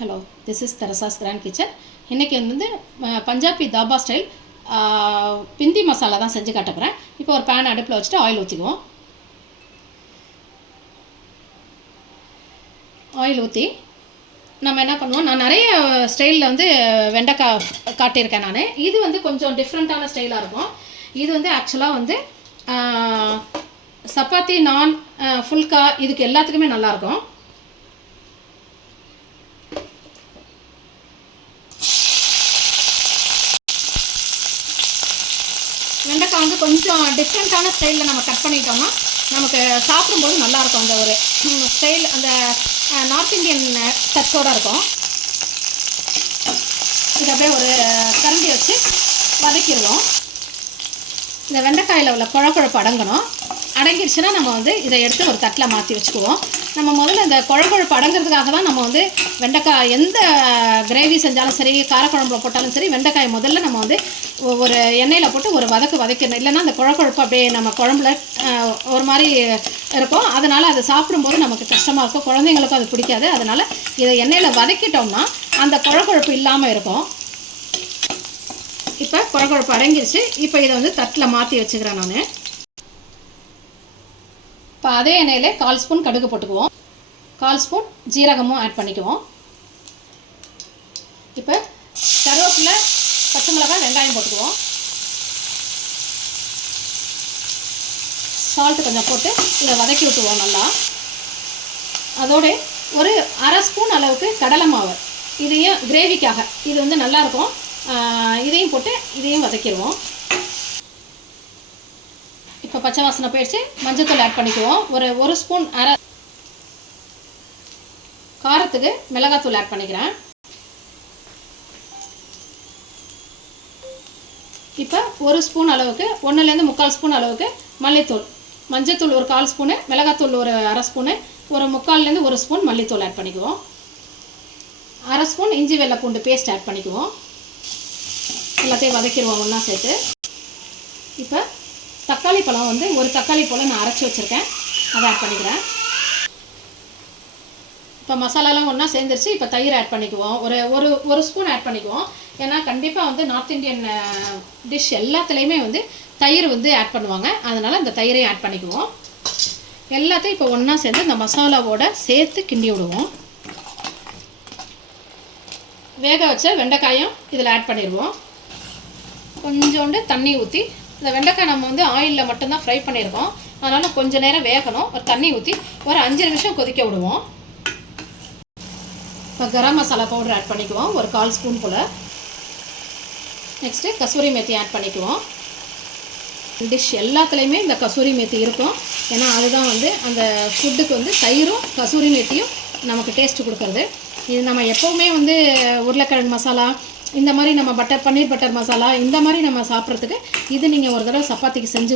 hello, this is Teresa's Grand Kitchen. இன்னைக்கு வந்து Punjabi dhaba style பிந்தி மசாலா தான் செஞ்சு காட்ட போகிறேன். இப்போ ஒரு பேன் அடுப்பில் வச்சுட்டு ஆயில் ஊற்றிக்குவோம். ஆயில் ஊற்றி நம்ம என்ன பண்ணுவோம், நான் நிறைய ஸ்டைலில் வந்து வெண்டைக்காய் காட்டியிருக்கேன். நான் இது வந்து கொஞ்சம் டிஃப்ரெண்ட்டான ஸ்டைலாக இருக்கும். இது வந்து ஆக்சுவலாக வந்து சப்பாத்தி, நான், ஃபுல்கா இதுக்கு எல்லாத்துக்குமே நல்லாயிருக்கும். வெண்டைக்காய் வந்து கொஞ்சம் டிஃப்ரெண்ட்டான ஸ்டைலில் நம்ம கட் பண்ணிட்டோம்னா நமக்கு சாப்பிடும்போது நல்லாயிருக்கும். அந்த ஒரு ஸ்டைல் அந்த நார்த் இந்தியன் டச்சோடு இருக்கும். இது அப்படியே ஒரு கரண்டி வச்சு வதக்கிடுவோம். இந்த வெண்டைக்காயில் உள்ள குழக்குழப்பு அடங்கிடுச்சுன்னா நம்ம வந்து இதை எடுத்து ஒரு தட்டில் மாற்றி வச்சுக்குவோம். நம்ம முதல்ல இந்த குழக்குழப்பு அடங்கிறதுக்காக தான் நம்ம வந்து வெண்டைக்காய் எந்த கிரேவி செஞ்சாலும் சரி, காரக்குழம்புல போட்டாலும் சரி, வெண்டைக்காய் முதல்ல நம்ம வந்து ஒரு எண்ணெயில் போட்டு ஒரு வதக்கணும். இல்லைன்னா அந்த குழக்குழப்பு அப்படியே நம்ம குழம்புல ஒரு மாதிரி இருக்கும். அதனால் அதை சாப்பிடும்போது நமக்கு கஷ்டமாக இருக்கும், குழந்தைங்களுக்கும் அது பிடிக்காது. அதனால் இதை எண்ணெயில் வதக்கிட்டோம்னா அந்த குழக்குழப்பு இல்லாமல் இருக்கும். இப்போ குழக்குழப்பு அடங்கிடுச்சு. இப்போ இதை வந்து தட்டில் மாற்றி வச்சுக்கிறேன் நான். இப்போ அதே எண்ணெயில் 1/4 ஸ்பூன் கடுகு போட்டுக்குவோம். 1/4 ஸ்பூன் ஜீரகமும் ஆட் பண்ணிக்குவோம். இப்போ கருவேப்பிலை, பச்சை மிளகாய், வெங்காயம் போட்டுக்குவோம். சால்ட்டு கொஞ்சம் போட்டு இதை வதக்கி விட்டுருவோம் நல்லா. அதோட ஒரு 1/2 ஸ்பூன் அளவுக்கு கடலை மாவு, இதையும் கிரேவிக்காக இது வந்து நல்லாயிருக்கும். இதையும் போட்டு இதையும் வதக்கிடுவோம். இப்போ பச்சை வாசனை போயிடுச்சு. மஞ்சத்தூள் ஆட் பண்ணிக்குவோம். ஒரு ஸ்பூன் காரத்துக்கு மிளகாத்தூள் ஆட் பண்ணிக்கிறேன். இப்போ 1 ஸ்பூன் அளவுக்கு 1லேருந்து 3/4 ஸ்பூன் அளவுக்கு மல்லித்தூள், மஞ்சத்தூள் ஒரு 1/4 ஸ்பூனு, மிளகாத்தூள் ஒரு 1/2 ஸ்பூனு, ஒரு 3/4லேருந்து 1 ஸ்பூன் மல்லித்தூள் ஆட் பண்ணிக்குவோம். 1/2 ஸ்பூன் இஞ்சி வெள்ளை பூண்டு பேஸ்ட் ஆட் பண்ணிக்குவோம். எல்லாத்தையும் வதக்கிடுவோம் ஒன்றா சேர்த்து. இப்போ தக்காளி பழம் வந்து ஒரு தக்காளி போல் நான் அரைச்சி வச்சுருக்கேன், அதை ஆட் பண்ணிக்கிறேன். இப்போ மசாலாலாம் ஒன்றா சேர்ந்துருச்சு. இப்போ தயிர் ஆட் பண்ணிக்குவோம். ஒரு ஸ்பூன் ஆட் பண்ணிக்குவோம். ஏன்னா கண்டிப்பாக வந்து நார்த் இந்தியன் டிஷ் எல்லாத்துலேயுமே வந்து தயிர் வந்து ஆட் பண்ணுவாங்க. அதனால் இந்த தயிரையும் ஆட் பண்ணிக்குவோம். எல்லாத்தையும் இப்போ ஒன்றா சேர்ந்து இந்த மசாலாவோட சேர்த்து கிண்டி விடுவோம். வேக வச்ச வெண்டைக்காயும் இதில் ஆட் பண்ணிடுவோம். கொஞ்சோண்டு தண்ணி ஊற்றி, இந்த வெண்டைக்காய் நம்ம வந்து ஆயிலில் மட்டும்தான் ஃப்ரை பண்ணியிருக்கோம், அதனால் கொஞ்சம் நேரம் வேகணும். ஒரு தண்ணி ஊற்றி ஒரு 5 நிமிஷம் கொதிக்க விடுவோம். இப்போ கரம் மசாலா பவுடர் ஆட் பண்ணிக்குவோம், ஒரு 1/4 ஸ்பூன் போல். நெக்ஸ்ட்டு கசூரி மேத்தி ஆட் பண்ணிக்குவோம். டிஷ் எல்லாத்துலேயுமே இந்த கசூரி மேத்தி இருக்கும். ஏன்னா அதுதான் வந்து அந்த ஃபுட்டுக்கு வந்து தயிரும் கசூரி மேத்தியும் நமக்கு டேஸ்ட்டு கொடுக்குறது. இது நம்ம எப்போவுமே வந்து உருளைக்கிழங்கு மசாலா, இந்த மாதிரி நம்ம பன்னீர் பட்டர் மசாலா, இந்த மாதிரி நம்ம சாப்பிட்றதுக்கு இது நீங்கள் ஒரு தடவை சப்பாத்திக்கு செஞ்சு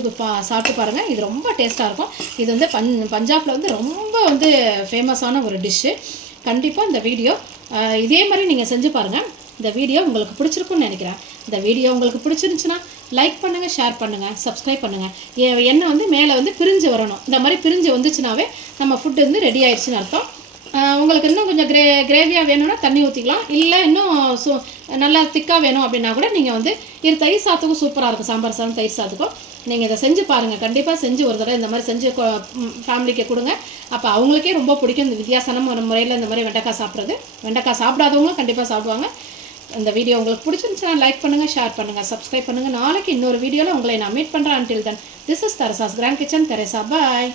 சாப்பிட்டு பாருங்கள். இது ரொம்ப டேஸ்ட்டாக இருக்கும். இது வந்து பஞ்சாபில் வந்து ரொம்ப வந்து ஃபேமஸான ஒரு டிஷ்ஷு. கண்டிப்பாக இந்த வீடியோ இதே மாதிரி நீங்கள் செஞ்சு பாருங்கள். இந்த வீடியோ உங்களுக்கு பிடிச்சிருக்குன்னு நினைக்கிறேன். இந்த வீடியோ உங்களுக்கு பிடிச்சிருந்துச்சுன்னா லைக் பண்ணுங்கள், ஷேர் பண்ணுங்கள், சப்ஸ்கிரைப் பண்ணுங்கள். எண்ணெய் வந்து மேலே வந்து பிரிஞ்சு வரணும். இந்த மாதிரி பிரிஞ்சு வந்துச்சுனாவே நம்ம ஃபுட்டு வந்து ரெடி ஆயிடுச்சுன்னு அர்த்தம். உங்களுக்கு இன்னும் கொஞ்சம் கிரேவியாக வேணும்னா தண்ணி ஊற்றிக்கலாம். இல்லை இன்னும் நல்லா திக்காக வேணும் அப்படின்னா கூட நீங்கள் வந்து இது தயிர் சாதத்துக்கும் சூப்பராக இருக்கும். சாம்பார் சாதம், தயிர் சாதத்துக்கும் நீங்கள் இதை செஞ்சு பாருங்கள். கண்டிப்பாக செஞ்சு ஒரு தடவை இந்த மாதிரி செஞ்சு ஃபேமிலிக்கு கொடுங்க. அப்போ அவங்களுக்கே ரொம்ப பிடிக்கும். இந்த வித்தியாசமான ஒரு முறையில் இந்த மாதிரி வெண்டைக்காய் சாப்பிட்றது. வெண்டைக்காய் சாப்பிடாதவங்களும் கண்டிப்பாக சாப்பிடுவாங்க. இந்த வீடியோ உங்களுக்கு பிடிச்சிருந்துச்சுன்னா லைக் பண்ணுங்கள், ஷேர் பண்ணுங்கள், சப்ஸ்கிரைப் பண்ணுங்கள். நாளைக்கு இன்னொரு வீடியோவில் உங்களை நான் மீட் பண்ணுறேன். until then, this is Teresa's Grand Kitchen. Teresa, bye.